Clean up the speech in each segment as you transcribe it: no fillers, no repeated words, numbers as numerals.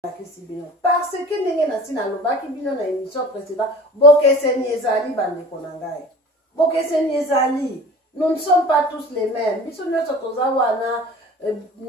parce que ndenge nasi nalobaki bino na émission précédente bokeseni ezali bandeko na ngai bokeseni ezali nous ne sommes pas tous les mêmes biso nyonso toza wana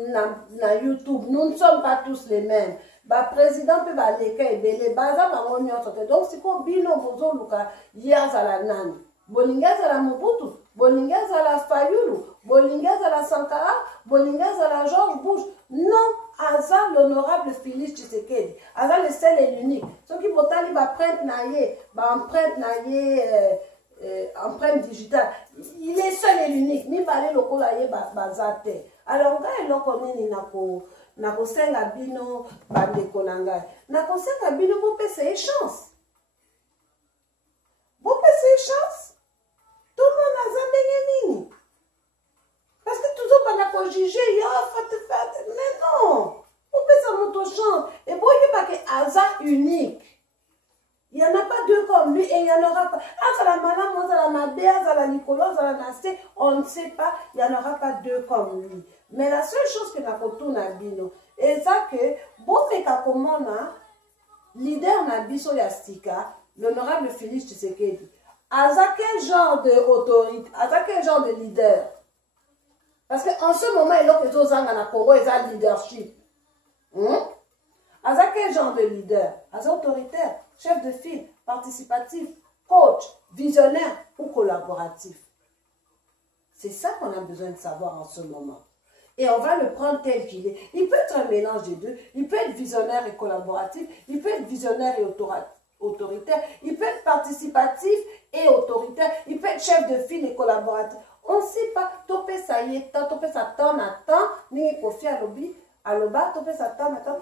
na YouTube nous ne sommes pas tous les mêmes ba président pe baleka ebele baza bango nyonso te donc siko bino bozoluka ye azala nani bolingi azala Mobutu bolingi azala Fayulu bolingi azala Sankara bolingi azala George Bush non aza l'honorable Félix Tshisekedi aza le seul et l'unique soki botali ba print na ye ba empreinte na ye empreinte digitale il est seul et l'unique mibale lokola ye baza te alors ngai eloko nini nakosenga bino bandeko na ngai nakosenga bino bopesa ye chance bopesa ye chance tout le monde aza ndenge nini parce que toujours bana kojuge yo fate mais non bopesa moto chance et boyeba ke aza unique. Il n'y en a pas deux comme lui et il n'y en aura pas. Azala Malam, Azala Mabé, Azala Nicolas, Azala Nassé, on ne sait pas, il n'y en aura pas deux comme lui. Mais la seule chose que Nakoto Nabino, et ça que, bon, mais comment on a, leader Nabiso Yastika, l'honorable Félix Tshisekedi, Aza quel genre d'autorité, Aza quel genre de leader? Parce qu'en ce moment, il y a que Zozanga na Congo, il y a leadership. Aza quel genre de leader? Aza autoritaire, chef de file, participatif, coach, visionnaire ou collaboratif. C'est ça qu'on a besoin de savoir en ce moment. Et on va le prendre tel qu'il est. Il peut être un mélange des deux. Il peut être visionnaire et collaboratif. Il peut être visionnaire et autoritaire. Il peut être participatif et autoritaire. Il peut être chef de file et collaboratif. On ne sait pas. Topé ça y est, topé ça ton à temps, ni Kofi à lobby. Aloba, topé ça ton à temps,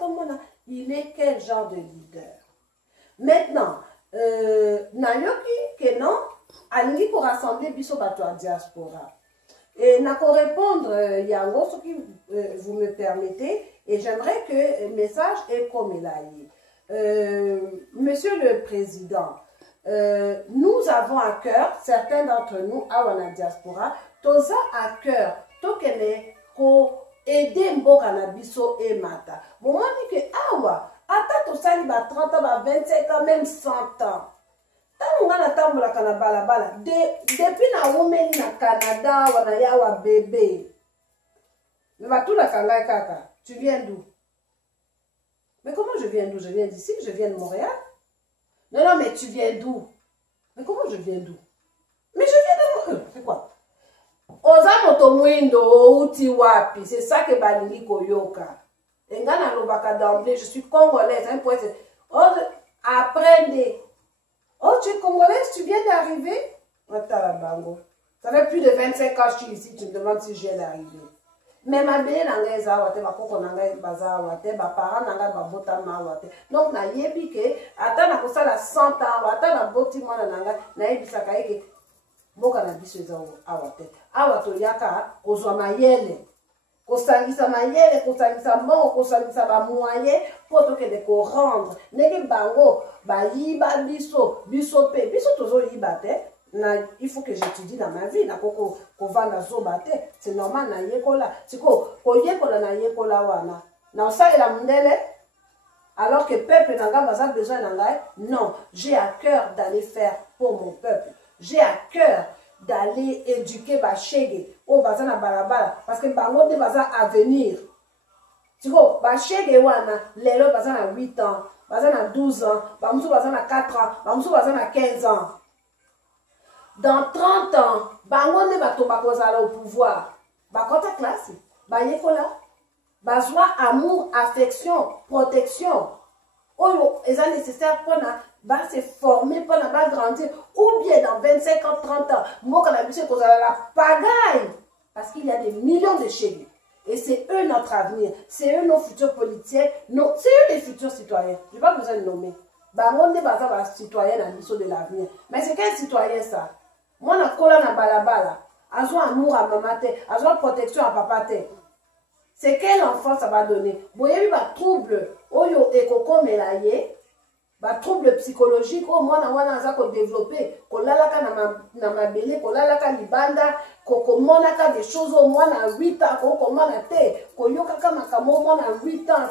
il est quel genre de leader? Maintenant, Nayoki, que non, alingi pour rassembler biso bato à diaspora. Et n'a qu'à répondre, Yango, ce qui vous me permettez, et j'aimerais que le message est comme il a dit. Monsieur le Président, nous avons à cœur, certains d'entre nous, à la diaspora, toza à cœur, tokene ko aider mboka na biso et mata. Bon, moi, je dis que, awa, attends, tu sali ba 30 ans, ba 25 ans, même 100 ans. Tant on a tambola kana bala. Depuis na women na Canada, wana yawa bébé. Mais ba tout la kanga kaka. Tu viens d'où? Mais comment je viens d'où? Je viens d'ici, je viens de Montréal. Non, mais tu viens d'où? Mais comment je viens d'où? Mais je viens de... C'est quoi? Oza moto mwindo, uti wapi. C'est ça que balingi koyoka. Et ngana lobaka d'emblée, je suis congolaise. Hein, pour être... Apprenez. Oh, tu es congolaise, tu viens d'arriver? Ça fait plus de 25 ans que je suis ici, tu me demandes si je viens d'arriver. Mais ma belle nanga zawate, ma koko nanga bazawate, ma parent nanga babota mawate. Donc na yebi ke ata na kosala 100 ans, ata na boti mwana nanga na yebi sakaye boka na biso ezawo awate. Awato yaka kozwa mayele. Kosangisa mayele, kosangisa mbongo, kosangisa ba moyen pour toke de ko rendre. Nege bango ba yiba biso pe biso tozo yiba te. Il faut que j'étudie dans ma vie. C'est normal na yekola. Siko ko yekola na yekola wana. Na osala la mundele alors que peuple nanga baza besoin nanga. Non, j'ai à cœur d'aller faire pour mon peuple. J'ai à cœur d'aller éduquer ba shege o baza na balabala parce que bango de baza à venir. Siko ba shege wana lelo baza na 8 ans, baza na 12 ans, ba musu baza na 4 ans, ba musu baza na 15 ans. Dans 30 ans, bango ne bato bakozala au pouvoir. Bakota classe, ba yekola, bazwa amour, affection, protection. Oyo est nécessaire pour va se former, pour va grandir. Ou bien dans 25 ans, 30 ans, moka na biso kozala la pagaille. Parce qu'il y a des millions de chéris. Et c'est eux notre avenir. C'est eux nos futurs politiciens. C'est eux les futurs citoyens. Je n'ai pas besoin de nommer. Bango ne baza ba citoyen na biso de l'avenir. Mais c'est quel citoyen ça? Moi, na kola na balabala, azo amour à maman te, azo protection à papa te. C'est quel enfant ça va donner? Boyebi ba trouble, oyo ekoko melaye, ba trouble psychologique au mwana wana aza ko développer ko lalaka na mabele ko lalaka libanda ko monaka des choses au mwana 8 ans ko mona te ko yokaka makamo mwana 8 ans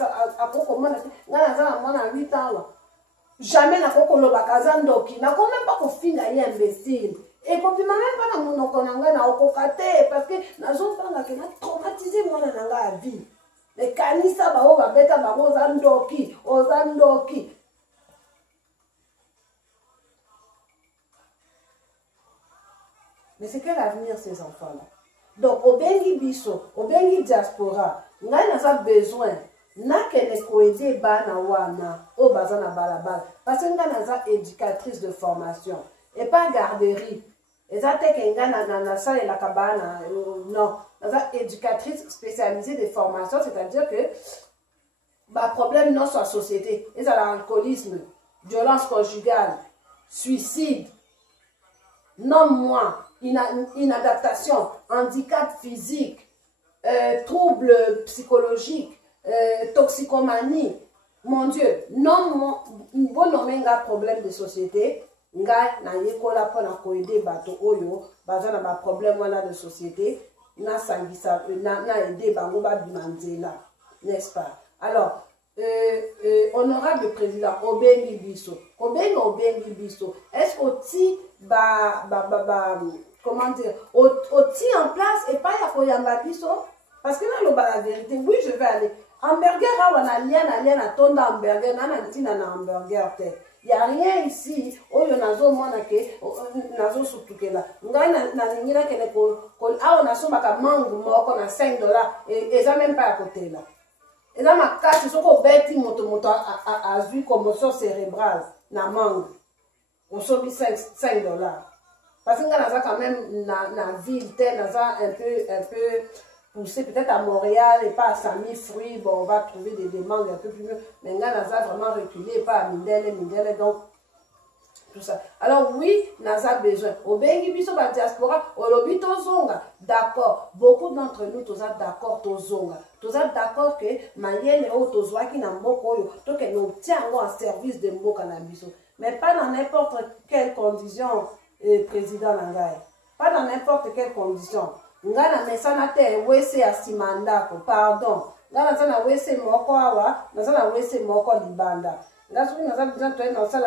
ko mona te ngana za mwana 8 ans là jamais na ko loba kaza ndoki na ko même pas ko finga ye imbécile et ko bima même pas na monoko na nga na okoka te parce que nazo panga ke na traumatiser mwana na nga a vie mais kanisa ba o ba beta ba oza ndoki mais c'est quel avenir ces enfants-là? Donc, au bengi biso, au bengi diaspora, ngai naza besoin, na kene ko aider bana wana, o bazana balabala. Parce que ngai naza éducatrice de formation, et pas garderie. Et ça te que ngai na sa et la kabana, non. Naza éducatrice spécialisée de formation, c'est-à-dire que, bah, problème dans sa société, et ça l'alcoolisme, violence conjugale, suicide, non-moi, inadaptation, handicap physique, troubles psychologiques, toxicomanie. Mon Dieu, non, bon nommer un problème de société, nga na yekola pona ko aider bato oyo, bazana ba problème wana de société, na sangisa na aider bango ba bimanzela, n'est-ce pas? Alors, honorable président Obengi Biso, Obengi Biso, est-ce que comment dire, oti en place et pas ya koyamba biso? Parce que là, la vérité, oui, je vais aller. Hamburger, on a lien à ton hamburger, na hamburger. Il n'y a rien ici, oh, il y a nazo surtout que là. On a sombaka mango, on a $5, et ça même pas à côté là. Et là, ma carte, c'est ce qu'on bête, moto a vu commotion cérébrale, na mango. On somme $5. Parce que nous avons quand même na ville, nous avons un peu poussé, peut-être à Montréal et pas à Sami Fruits, bon, on va trouver des mangues un peu plus mieux. Mais nous avons vraiment reculé, pas à Mindele, donc tout ça. Alors oui, nous avons besoin. Au Bengi Biso, la diaspora, au lobby Tozonga, d'accord. Beaucoup d'entre nous, tous d'accord, Tozonga. Tous d'accord que Mayele ou Tozwa qui n'a mboko, donc nous tient en service de Mboka na Biso. Mais pas dans n'importe quelle condition, président Nangaï. Pas dans n'importe quelle condition. Ngana mesana te wese asimandako, pardon. Ngana zana wese moko awa, nazana wese moko libanda. Ngasoki nazana besoin de dans ça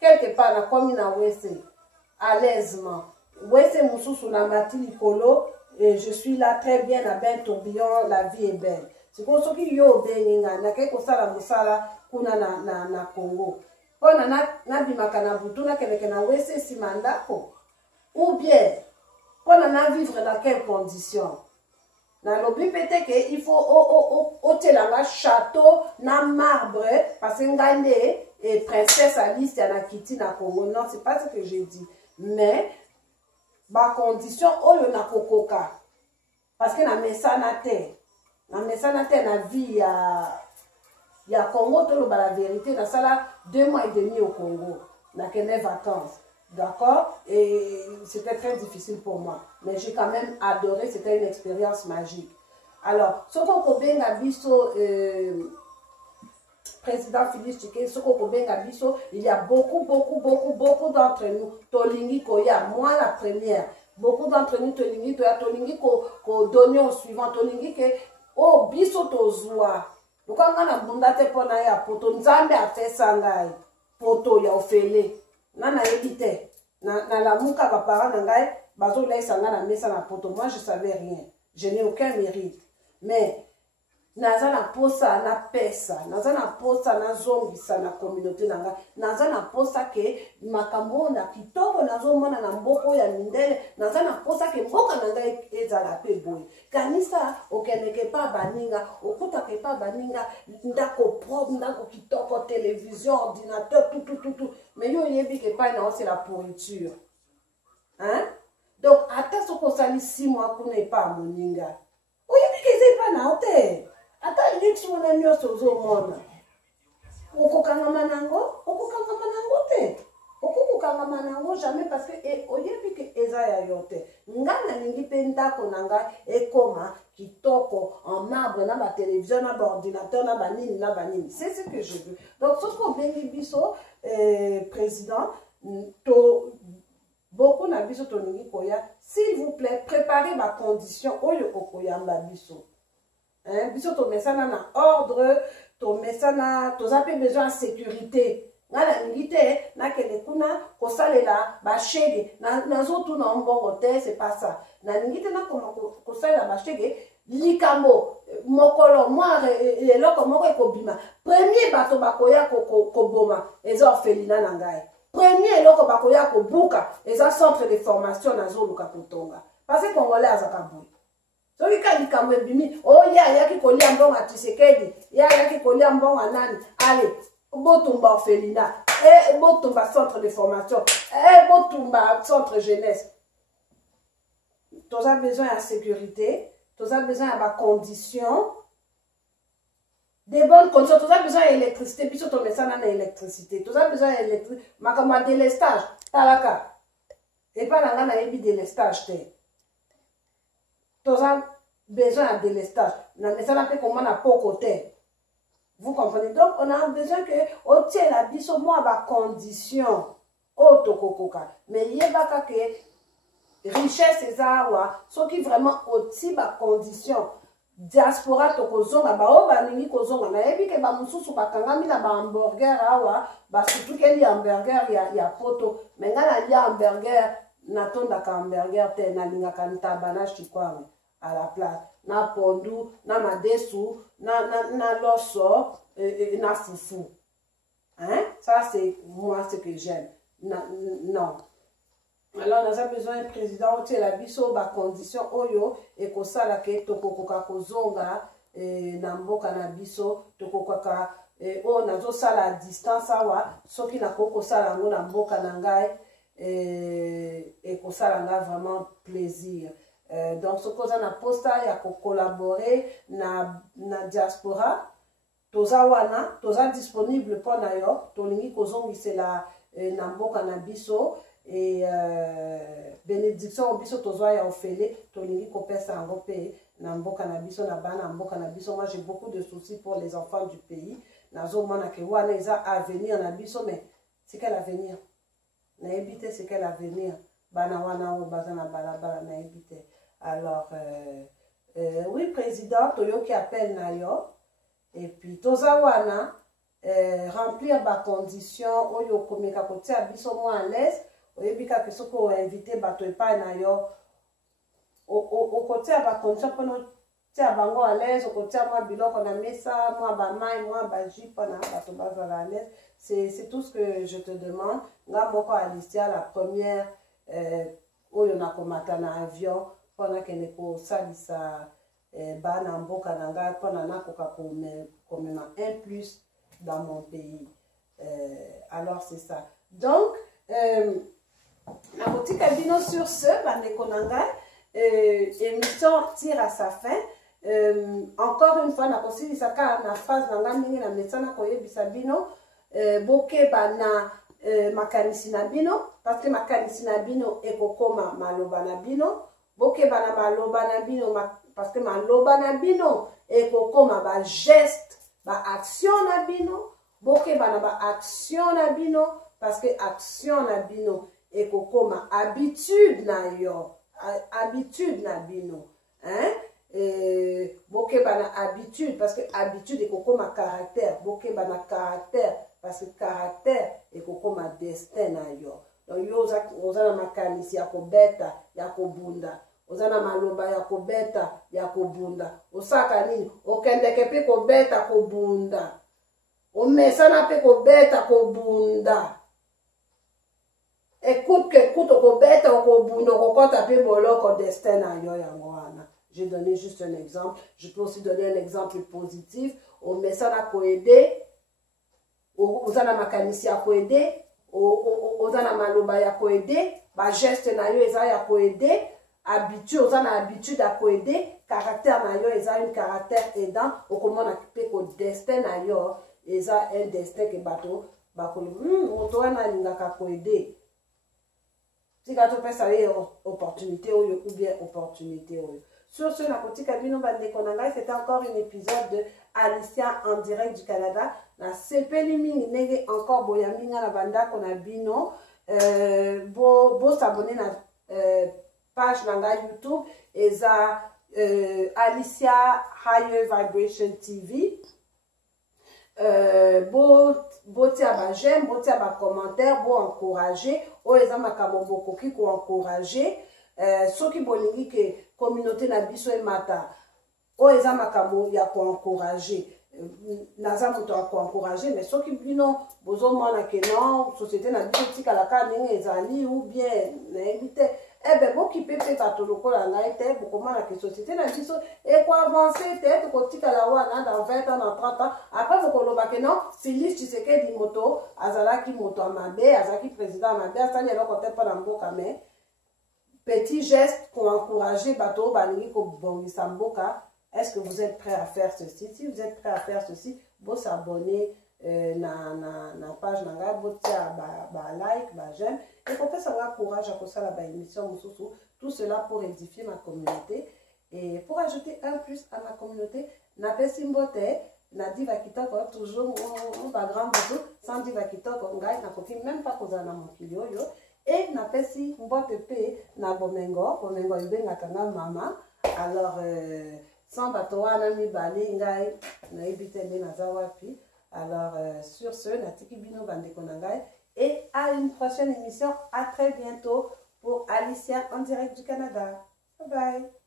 quelque part na komi na wese à l'aisement. Wese mususu na mati likolo et je suis là très bien à ben tourbillon, la vie est belle. C'est comme ça qui yo beninga na keko sala musala kuna na Congo. Pona na bimaka na butu na keleke na wese simandako. Ou bien pona na vivre dans quelles conditions? Na lobi peut-être que il faut otelanga château na marbre parce que ngande et princesse Alice na kiti na Congo. Non, c'est pas ce que j'ai dit. Mais ba condition oyo na kokoka parce que na mesana te na vie ya Congo to la vérité na sala 2 mois et demi au Congo na kene vacances, d'accord, et c'était très difficile pour moi mais j'ai quand même adoré, c'était une expérience magique. Alors soko ko benga biso président Félix Tshisekedi, soko ko benga biso, il y a beaucoup d'entre nous tolingi koya, moi la première, beaucoup d'entre nous tolingi ko donner au suivant, tolingi ke oh biso tozwa lukanga na bunda te pona ya poto nzambe afesa ngai poto ya ofele nana yebite na la muka ba parents na ngai bazo laisa nga na mesa na poto. Moi je savais rien, je n'ai aucun mérite, mais naza na posa na pesa, naza na posa na zongisa na communauté na ngai, naza na posa ke makambo na kitoko nazo mona na mboko ya mindele, naza na posa ke mboka na ngai ezala pe boye. Kanisa okeneke pa baninga, okuta ke pa baninga, ndako propre, ndako kitoko, télévision, ordinateur, tout. Mais yo yebi ke pa na c'est la pourriture. Hein? Donc ata soko sali 6 mois kuna pa moninga. Oyebi ke ze pa na hotel. Ata lix wana nyoso ozomona okokangama nango te, okokangama nango jamais parce que oyebi ke eza ya yo te. Nga nalingi mpe ndako na ngai ekoma kitoko en marbre na ba télévision na ba ordinateur na banini. C'est ce que je veux. Donc soko bengi biso président, beaucoup na biso toningi koya, s'il vous plaît, préparez ma condition oyo okoyamba biso. Hein, biso to mesana na ordre, to mesana to zape besoin de sécurité. Ngala ngite na kele kuna kosalela ba shege na zotu na mbongo te, c'est pas ça. Na ngite na kosalela ba shege likambo mokolo moi eloko moko ekobima. Premier bato bakoya koboma eza orphelinat na ngai. Premier eloko bakoya kobuka eza centre de formation na zoluka kotonga. Parce que congolais azaka boy. Soki ka likambo ebimi, oh ya ki kolia mbongo Tshisekedi, ya ki kolia mbongo nani. Allez, botumba orphelinat, botumba centre de formation, botumba centre jeunesse. Tu as besoin de sécurité, tu as besoin de conditions, des bonnes conditions, tu as besoin d'électricité, puis tu as besoin d'électricité, tu as besoin d'électricité, mais comme un délestage, talaka. Et pas dans un délestage, tu as besoin de délestage. Mais ça n'a pas comment on a pas côté. Vous comprenez? Donc, on a besoin que on tienne la biso moi à condition autokokoka. Mais il y a que richesse et ça, ce qui vraiment aussi ma condition. Diaspora tokozonga ba o ba ningi kozonga na yebi ke ba mususu bakangami na ba hamburger awa ba surtout ke li hamburger ya poto menga na li hamburger na tonda ka hamburger te na linga kantaba na chikwame à la place na pondu na madesu na loso na fufu. Hein, ça c'est moi ce que j'aime. Non. Alors, on a besoin d'un président qui la biso ba condition oyo et ko sala ke tokokoka kozonga na mboka na biso tokokoka o nazo sala à distance awa soki na koko sala ngo na mboka na ngai et ko sala nga vraiment plaisir. Donc ce qu'on a na posta ya ko collaborer na diaspora toza wana toza disponible pour na yo tolingi kozongi sela na mboka na biso. Et bénédiction biso tozoa ya ofele tolingi kopesa yango pe na mboka na biso na bana mboka na biso. Moi j'ai beaucoup de soucis pour les enfants du pays nazo mona ke wana eza avenir na biso mais c'est quel avenir na ebite c'est quel avenir bana wana o bazana balabala na ebite. Alors oui président toyoki appel na yo et puis toza wana remplir ba condition oyo komeka kotia biso mo à l'aise. Oyebika ke soko invité bato epai na yo okotia ba condition pono tia bango à l'aise okotia mwa biloko na mesa mwa ba mai mwa ba jus pona bato bazala à l'aise. C'est tout ce que je te demande. Nga moko Alicia la première oyo na komata na avion pona kene ko salisa bana mboka na nga pona nakoka komema un plus dans mon pays. Alors c'est ça. Donc la boutique Bino sur ce, émission tire à sa fin. Encore une fois, na possible ça na phase na mingi na médecin na koye bisabino boke bana makanisi na bino parce que makanisi na bino ekokoma maloba na bino boke bana maloba na bino parce que maloba na bino ekokoma ba geste ba action na bino boke bana ba action na bino parce que action na bino et kokoma habitude na yo habitude na bino hein boke bana habitude parce que habitude et kokoma caractère boke bana caractère parce que caractère et kokoma destin na yo. Donc yo ozana makanisi ya kobeta ya kobunda ozana maloba ya kobeta ya kobunda osaka nini okendeke pe kobeta kobunda omesana pe kobeta kobunda. Écoute okobeta okobunda okokota pe boloko destin na yo yango wana. J'ai donné juste un exemple. Je peux aussi donner un exemple positif. Omesana ko aider ozana makanisi ya ko aider ozana maloba ya ko aider ba geste na yo eza ya ko aider habitude ozana habitude ya ko aider caractère na yo eza un caractère aidant okomona pe ko destin na yo eza un destin que bato bakolo moto wana alingaka ko aider. Si tu peux savoir opportunité ou bien opportunité. Sur ce, c'était encore un épisode de Alicia en direct du Canada. na sepeli mingi ndenge encore boyambi nga na bandako na bino s'abonner na page na nga YouTube eza Alicia Higher Vibration TV. Botia ba j'aime, botia ba commentaire, bo encourager, o eza makambo bokoki ko encourager. Soki bolingi ke communauté na biso e mata, o eza makambo ya ko encourager. Naza moto ya ko encourager, mais soki bino bozo mona ke non société na biso tikala ka ndenge ezali ou bien na éviter ebe bokipe pe bato lokola ngai te bokomona ke société na biso ekoavance te tokotikala wana dans 20 ans dans 30 ans après bokoloba ke non Félix Tshisekedi moto azalaki moto ya mabe azalaki président ya mabe asali eloko te mpo na mboka mais petit geste pour encourager bato oyo balingi kobongisa mboka. Est-ce que vous êtes prêt à faire ceci? Si vous êtes prêt à faire ceci, vous s'abonnez na page nanga, vous like, j'aime. Et pour faire ça, courage à cause de la émission, tout cela pour édifier ma communauté. Et pour ajouter un plus à ma communauté, na pesimbote, na diva kitoko, toujours mon grand bisou, sans diva kitoko, ngai, na koki même pas cause na mon kilio yo. Et na pesi mbote pe na bomengo ibenga kanga mama. Alors, sans bateau wana mibale ngai na ebite nde naza wapi. Alors sur ce natiki bino bandeko na ngai et à une prochaine émission. À très bientôt pour Alicia en direct du Canada. Bye bye.